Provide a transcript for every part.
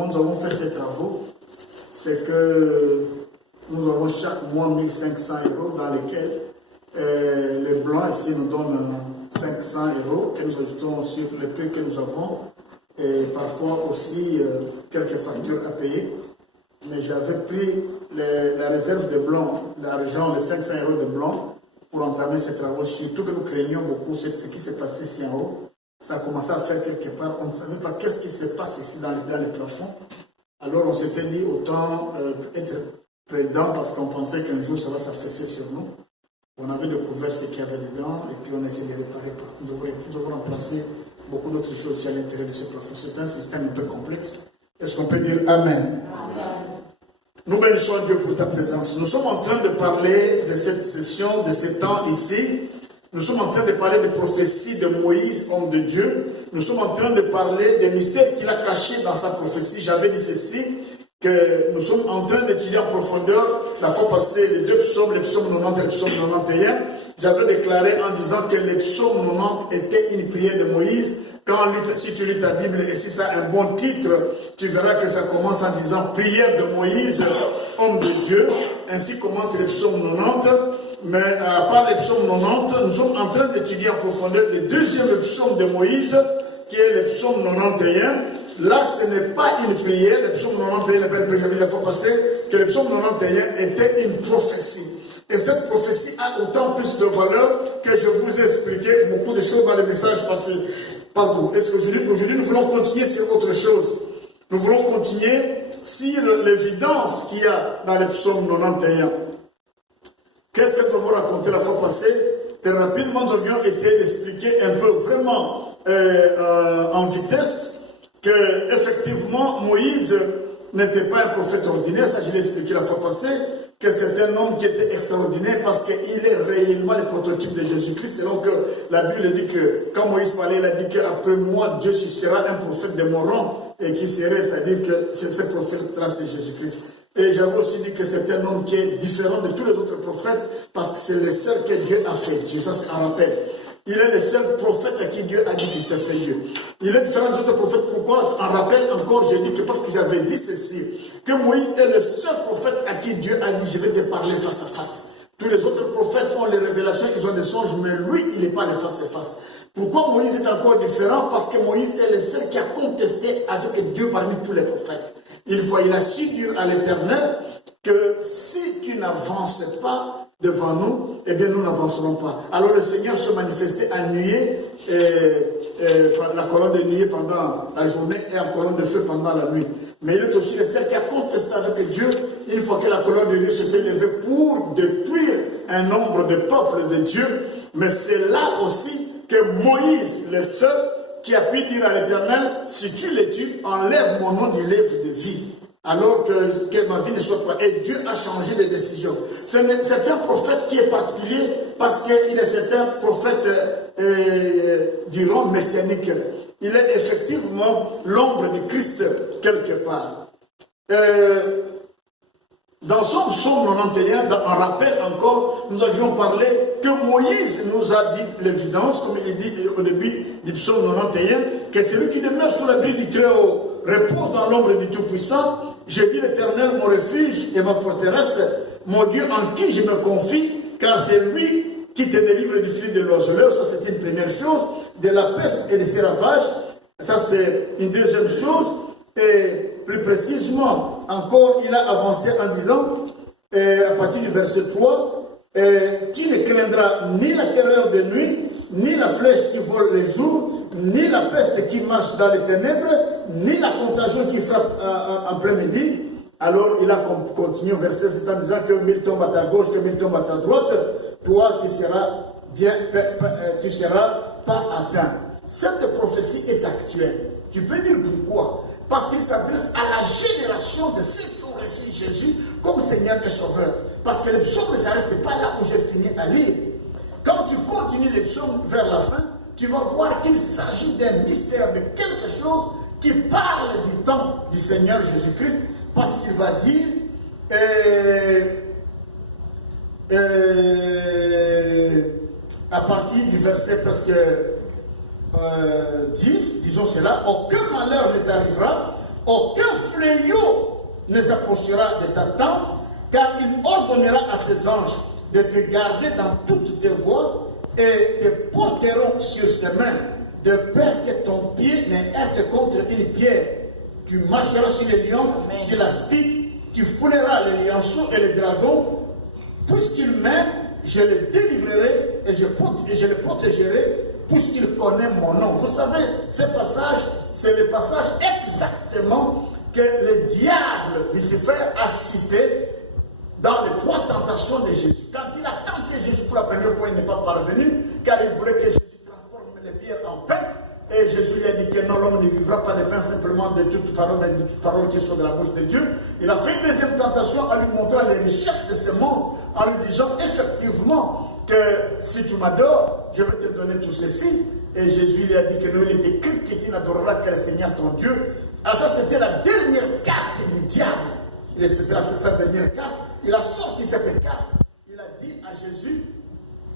comment nous avons fait ces travaux, c'est que nous avons chaque mois 1500 € dans lesquels les Blancs ici nous donnent 500 € que nous ajoutons sur le prix que nous avons et parfois aussi quelques factures à payer. Mais j'avais pris la réserve de Blanc, l'argent, les 500 € de Blanc pour entamer ces travaux, surtout que nous craignions beaucoup ce qui s'est passé ici en haut. Ça a commencé à faire quelque part, on ne savait pas qu'est-ce qui se passe ici dans les plafonds. Alors on s'était dit autant être prudent parce qu'on pensait qu'un jour ça va s'affaisser sur nous. On avait découvert ce qu'il y avait dedans et puis on a essayé de réparer. Nous avons remplacé beaucoup d'autres choses à l'intérieur de ce plafond. C'est un système un peu complexe. Est-ce qu'on peut dire Amen? Amen. Nous bénissons Dieu pour ta présence. Nous sommes en train de parler de cette session, de ce temps ici. Nous sommes en train de parler des prophéties de Moïse, homme de Dieu. Nous sommes en train de parler des mystères qu'il a cachés dans sa prophétie. J'avais dit ceci, que nous sommes en train d'étudier en profondeur la fois passée les deux psaumes, les psaumes 90 et le psaume 91. J'avais déclaré en disant que les psaumes 90 étaient une prière de Moïse. Si tu lis ta Bible et si ça a un bon titre, tu verras que ça commence en disant prière de Moïse, homme de Dieu. Ainsi commence les psaumes 90. Mais à part les psaumes 90, nous sommes en train d'étudier en profondeur le deuxième psaume de Moïse, qui est le psaume 91. Là, ce n'est pas une prière. Le psaume 91 n'est pas une prière. J'avais dit la fois passée que le psaume 91 était une prophétie. Et cette prophétie a autant plus de valeur que je vous ai expliqué beaucoup de choses dans les messages passés. Pardon. Est-ce qu'aujourd'hui, nous voulons continuer sur autre chose? Nous voulons continuer sur l'évidence qu'il y a dans le psaume 91. Qu'est-ce que nous avons raconté la fois passée? Très rapidement, nous avions essayé d'expliquer un peu vraiment en vitesse que effectivement Moïse n'était pas un prophète ordinaire. Ça, je l'ai expliqué la fois passée, que c'est un homme qui était extraordinaire parce qu'il est réellement le prototype de Jésus-Christ. Selon que la Bible dit que quand Moïse parlait, il a dit qu'après moi, Dieu suscitera un prophète de mon rang et qui serait, c'est-à-dire que ce prophète-là, c'est Jésus-Christ. Et j'avais aussi dit que c'est un homme qui est différent de tous les autres prophètes parce que c'est le seul que Dieu a fait Dieu. Ça, c'est un rappel. Il est le seul prophète à qui Dieu a dit qu'il t'a fait Dieu. Il est différent des autres prophètes. Pourquoi? En rappel encore, j'ai dit que parce que j'avais dit ceci, que Moïse est le seul prophète à qui Dieu a dit je vais te parler face à face. Tous les autres prophètes ont les révélations, ils ont des songes, mais lui, il n'est pas le face à face. Pourquoi Moïse est encore différent? Parce que Moïse est le seul qui a contesté avec Dieu parmi tous les prophètes. Il a su dire à l'Éternel que si tu n'avances pas devant nous, eh bien nous n'avancerons pas. Alors le Seigneur se manifestait en nuée, la colonne de nuée pendant la journée et en colonne de feu pendant la nuit. Mais il est aussi le seul qui a contesté avec Dieu une fois que la colonne de nuée s'était levée pour détruire un nombre de peuples de Dieu. Mais c'est là aussi que Moïse, le seul, qui a pu dire à l'Éternel, si tu le tues, enlève mon nom du livre de vie. Alors que ma vie ne soit pas. Et Dieu a changé de décision. C'est un prophète qui est particulier parce qu'il est un prophète dirons messianique. Il est effectivement l'ombre du Christ quelque part. Dans son psaume 91, en rappel encore, nous avions parlé que Moïse nous a dit l'évidence, comme il dit au début du psaume 91, que celui qui demeure sous l'abri du Très-Haut repose dans l'ombre du Tout-Puissant. J'ai dit l'Éternel, mon refuge et ma forteresse, mon Dieu en qui je me confie, car c'est lui qui te délivre du fil de l'oiseleur. Ça, c'est une première chose. De la peste et de ses ravages. Ça, c'est une deuxième chose. Et plus précisément, encore, il a avancé en disant, à partir du verset 3, tu ne craindras ni la terreur de nuit, ni la flèche qui vole le jour, ni la peste qui marche dans les ténèbres, ni la contagion qui frappe en plein midi. Alors, il a continué au verset 7 en disant que 1000 tombent à ta gauche, que 1000 tombent à ta droite, toi, tu seras pas atteint. Cette prophétie est actuelle. Tu peux dire pourquoi? Parce qu'il s'adresse à la génération de ceux qui ont reçu Jésus comme Seigneur et Sauveur. Parce que les psaumes ne s'arrêtent pas là où j'ai fini à lire. Quand tu continues les psaumes vers la fin, tu vas voir qu'il s'agit d'un mystère, de quelque chose qui parle du temps du Seigneur Jésus-Christ, parce qu'il va dire, à partir du verset presque 10, disons cela, aucun malheur ne t'arrivera, aucun fléau ne s'approchera de ta tente, car il ordonnera à ses anges de te garder dans toutes tes voies et te porteront sur ses mains, de peur que ton pied ne heurte contre une pierre. Tu marcheras sur les lions, sur la spique, tu fouleras les lionceaux et les dragons. Puisqu'il m'aime, je le délivrerai et je le protégerai, puisqu'il connaît mon nom. Vous savez, ce passage, c'est le passage exactement que le diable, Lucifer, a cité dans les 3 tentations de Jésus. Quand il a tenté Jésus pour la première fois, il n'est pas parvenu, car il voulait que Jésus transforme les pierres en pain. Et Jésus lui a dit que non, l'homme ne vivra pas de pain simplement de toute parole, mais de toute parole qui sort de la bouche de Dieu. Il a fait une deuxième tentation en lui montrant les richesses de ce monde, en lui disant effectivement que si tu m'adores, je vais te donner tout ceci. Et Jésus lui a dit que non, il est écrit que tu n'adoreras que le Seigneur ton Dieu. Ah, ça c'était la dernière carte du diable. C'était sa dernière carte. Il a sorti cette carte. Il a dit à Jésus,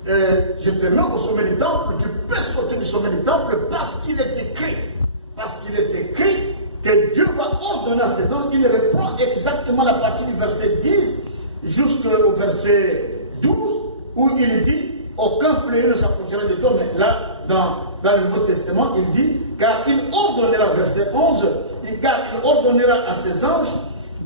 je te mets au sommet du temple, tu peux sauter du sommet du temple parce qu'il est écrit. Parce qu'il est écrit que Dieu va ordonner à ses anges. Il reprend exactement la partie du verset 10 jusqu'au verset 12 où il dit, aucun fléau ne s'approchera de toi. Mais là, dans le Nouveau Testament, il dit, car il ordonnera, verset 11, car il ordonnera à ses anges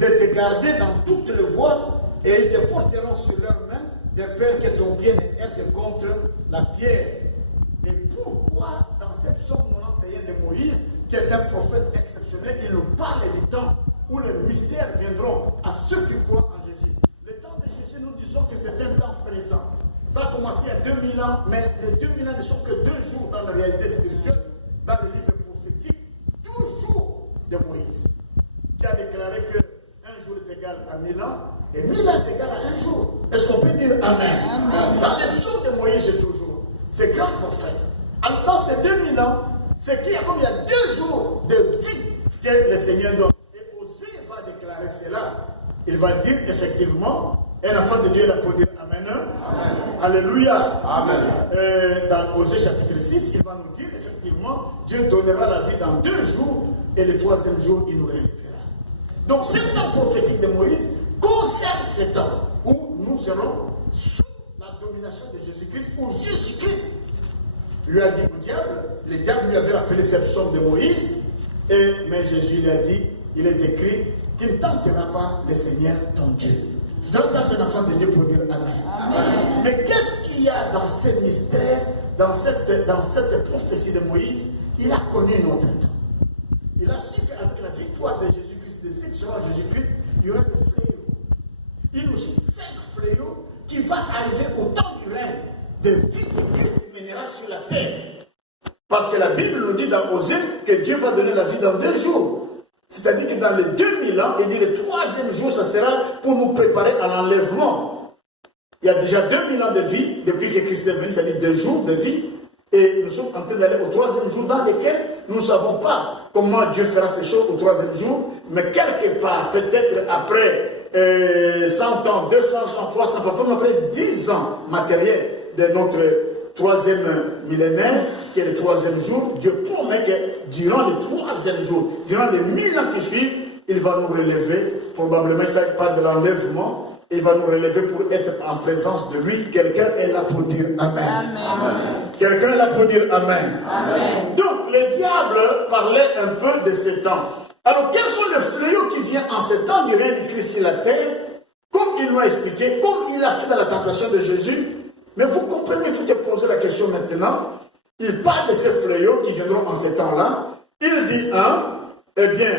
de te garder dans toutes les voies et ils te porteront sur leurs mains de peur que ton pied ne heurte contre la pierre. Et pourquoi dans cette psaume 91 de Moïse, qui est un prophète exceptionnel, il nous parle du temps où les mystères viendront à ceux qui croient en Jésus. Le temps de Jésus, nous disons que c'est un temps présent. Ça a commencé il y a 2000 ans, mais les 2000 ans ne sont que 2 jours dans la réalité spirituelle, dans le livre prophétique, 12 jours de Moïse, qui a déclaré que un jour est égal à 1000 ans, et 1000 ans est égal à un jour. Est-ce qu'on peut dire Amen? Amen. Dans les psaumes de Moïse, c'est toujours ces grands prophètes. Alors, dans ces 2000 ans, c'est qu'il y a comme il y a 2 jours de vie que le Seigneur donne. Et Osée va déclarer cela. Il va dire effectivement, un enfant de Dieu, il a pour dire Amen. Amen. Alléluia. Amen. Dans Osée chapitre 6, il va nous dire effectivement, Dieu donnera la vie dans 2 jours, et le 3e jour, il nous relèvera. Donc, ce temps prophétique de Moïse concerne ce temps où nous serons sous la domination de Jésus-Christ, où Jésus-Christ lui a dit au diable, le diable lui avait rappelé cette psaume de Moïse, mais Jésus lui a dit, il est écrit, tu ne tenteras pas le Seigneur ton Dieu. Je dois entendre un enfant de Dieu pour dire Amen. Amen. Mais qu'est-ce qu'il y a dans ces mystères, dans cette prophétie de Moïse? Il a connu notre temps. Il a su qu'avec la victoire de Jésus-Christ, de ceux qui seront à Jésus-Christ, il y aura des fléaux. Il nous cite 5 fléaux qui vont arriver au temps du règne de vie que Christ mènera sur la terre. Parce que la Bible nous dit dans Osée que Dieu va donner la vie dans 2 jours. C'est-à-dire que dans les 2000 ans, il dit le 3e jour, ça sera pour nous préparer à l'enlèvement. Il y a déjà 2000 ans de vie depuis que Christ est venu, c'est-à-dire 2 jours de vie. Et nous sommes en train d'aller au 3e jour dans lequel nous ne savons pas comment Dieu fera ces choses au 3e jour, mais quelque part, peut-être après 100 ans, 200 ans, 300 ans, après 10 ans matériels de notre 3e millénaire, qui est le 3e jour, Dieu promet que durant le 3e jour, durant les 1000 ans qui suivent, il va nous relever, probablement ça parle de l'enlèvement, il va nous relever pour être en présence de lui. Quelqu'un est là pour dire Amen. Amen. Quelqu'un est là pour dire Amen. Amen. Donc le diable parlait un peu de ces temps. Alors quels sont les fléaux qui viennent en ces temps du règne de Christ sur la terre? Comme il nous a expliqué, comme il a fait dans la tentation de Jésus. Mais vous comprenez, il faut te poser la question maintenant. Il parle de ces fléaux qui viendront en ces temps-là. Il dit eh bien,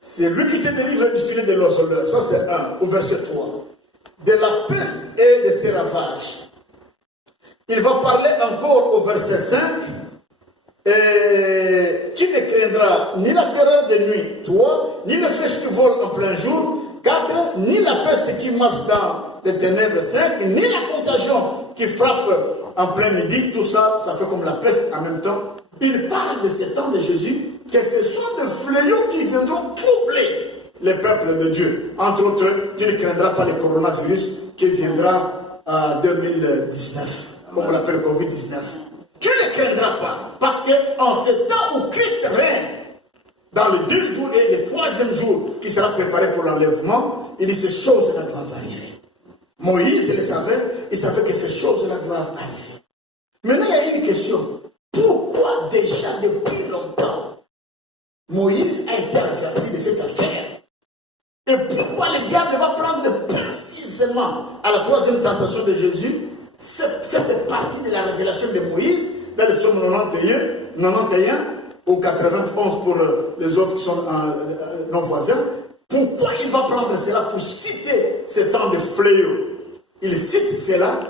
c'est lui qui te délivre du filet de l'oiseleur. Ça c'est 1, au verset 3. De la peste et de ses ravages. Il va parler encore au verset 5. Et tu ne craindras ni la terreur de nuit, toi, ni le flèche qui vole en plein jour. 4, ni la peste qui marche dans les ténèbres. 5, ni la contagion qui frappe en plein midi. Tout ça, ça fait comme la peste en même temps. Il parle de ces temps de Jésus, que ce sont des fléaux qui viendront troubler les peuples de Dieu. Entre autres, tu ne craindras pas le coronavirus qui viendra en 2019, comme on l'appelle Covid-19. Tu ne craindra pas. Parce qu'en ce temps où Christ règne, dans le 2 jours et le 3e jour qui sera préparé pour l'enlèvement, il dit ces choses-là doivent arriver. Moïse le savait, il savait que ces choses-là doivent arriver. Maintenant, il y a une question. Pourquoi déjà depuis longtemps, Moïse a été averti de cette affaire? Et pourquoi le diable va prendre précisément à la 3e tentation de Jésus cette partie de la révélation de Moïse, dans le psaume 91 ou 91 pour les autres qui sont non voisins? Pourquoi il va prendre cela pour citer ce temps de fléau? Il cite cela,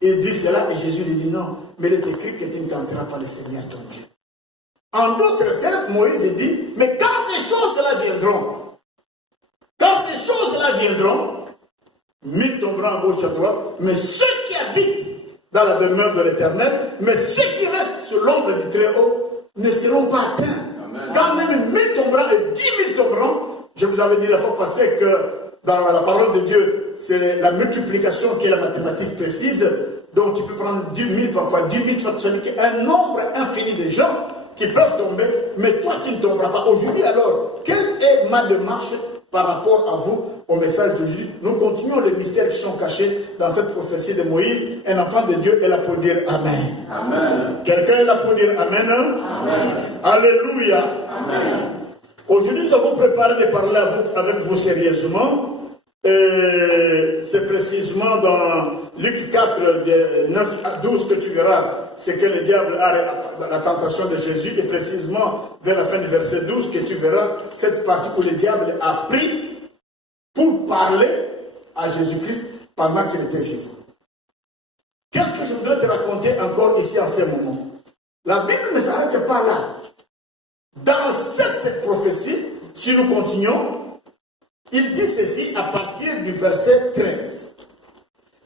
il dit cela, et Jésus lui dit non, mais il est écrit que tu ne tenteras pas le Seigneur ton Dieu. En d'autres termes, Moïse dit, mais quand ces choses-là viendront, 1000 tomberont à gauche et à droite, mais ceux qui habitent dans la demeure de l'Éternel, mais ceux qui restent sous l'ombre du Très-Haut ne seront pas atteints. Amen. Quand même 1000 tomberont et 10 000 tomberont, je vous avais dit la fois passée que dans la parole de Dieu, c'est la multiplication qui est la mathématique précise. Donc tu peux prendre 10 000, parfois 10 000, tu vas te dire un nombre infini de gens qui peuvent tomber, mais toi tu ne tomberas pas. Aujourd'hui alors, quelle est ma démarche par rapport à vous, au message d'aujourd'hui? Nous continuons les mystères qui sont cachés dans cette prophétie de Moïse. Un enfant de Dieu est là pour dire Amen. Amen. Quelqu'un est là pour dire Amen? Amen. Alléluia. Amen. Aujourd'hui, nous avons préparé de parler avec vous sérieusement. C'est précisément dans Luc 4, 9 à 12 que tu verras ce que le diable a dans la tentation de Jésus, et précisément vers la fin du verset 12 que tu verras cette partie où le diable a pris pour parler à Jésus-Christ pendant qu'il était vivant. Qu'est-ce que je voudrais te raconter encore ici en ce moment? La Bible ne s'arrête pas là. Dans cette prophétie, si nous continuons, il dit ceci à partir du verset 13.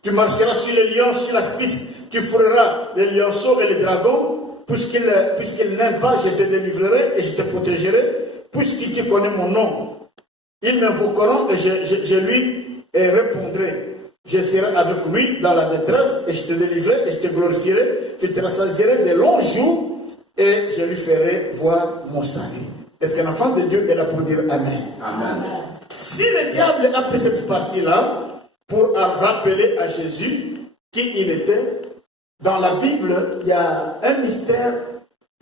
Tu marcheras sur les lions, sur la spice, tu frôleras les lionceaux et les dragons, puisqu'ils n'aiment pas, je te délivrerai et je te protégerai, puisqu'ils te connaissent mon nom. Ils m'invoqueront et je lui répondrai. Je serai avec lui dans la détresse et je te délivrerai et je te glorifierai. Je te rassasierai de longs jours et je lui ferai voir mon salut. Est-ce qu'un enfant de Dieu est là pour dire Amen? Amen. Si le diable a pris cette partie-là pour rappeler à Jésus qui il était, dans la Bible, il y a un mystère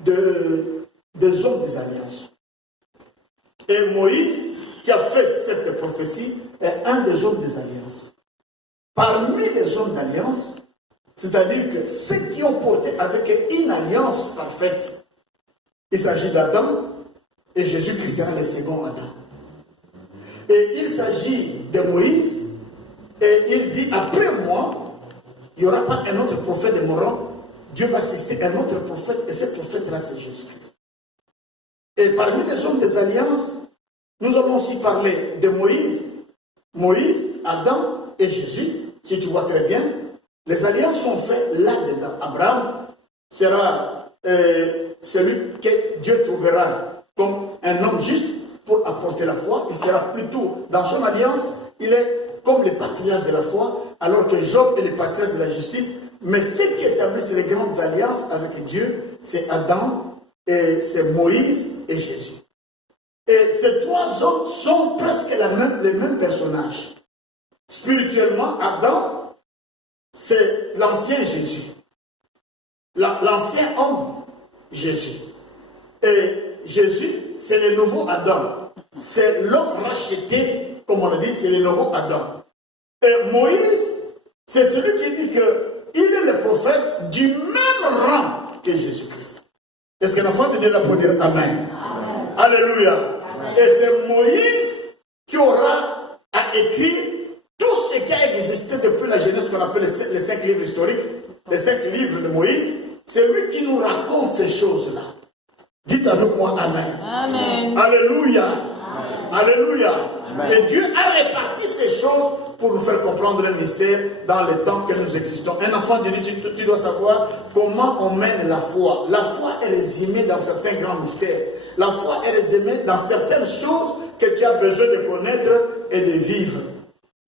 des hommes des alliances. Et Moïse, qui a fait cette prophétie, est un des hommes des alliances. Parmi les hommes d'alliance, c'est-à-dire que ceux qui ont porté avec une alliance parfaite, il s'agit d'Adam, et Jésus-Christ sera le second Adam. Et il s'agit de Moïse, et il dit, après moi, il n'y aura pas un autre prophète de mon rang, Dieu va citer un autre prophète, et ce prophète-là, c'est Jésus-Christ. Et parmi les hommes des alliances, nous allons aussi parler de Moïse, Adam et Jésus. Si tu vois très bien, les alliances sont faites là-dedans. Abraham sera celui que Dieu trouvera comme un homme juste pour apporter la foi. Il sera plutôt, dans son alliance, il est comme les patriarches de la foi, alors que Job est les patriarches de la justice. Mais ceux qui établissent les grandes alliances avec Dieu, c'est Adam, et c'est Moïse et Jésus. Et ces trois hommes sont presque les mêmes personnages. Spirituellement, Adam, c'est l'ancien Jésus. L'ancien homme, Jésus. Et Jésus, c'est le nouveau Adam. C'est l'homme racheté, comme on le dit, c'est le nouveau Adam. Et Moïse, c'est celui qui dit qu'il est le prophète du même rang que Jésus-Christ. Est-ce qu'un enfant de Dieu là pour dire Amen? Amen. Alléluia. Amen. Et c'est Moïse qui aura à écrire tout ce qui a existé depuis la Genèse, qu'on appelle les 5 livres historiques, les 5 livres de Moïse. C'est lui qui nous raconte ces choses-là. Dites avec moi Amen. Amen. Alléluia. Amen. Alléluia. Amen. Et Dieu a réparti ces choses pour nous faire comprendre le mystère dans le temps que nous existons. Un enfant de Dieu, tu dois savoir comment on mène la foi. La foi est résumée dans certains grands mystères. La foi est résumée dans certaines choses que tu as besoin de connaître et de vivre.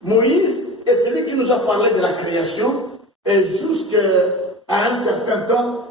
Moïse est celui qui nous a parlé de la création et jusqu'à un certain temps,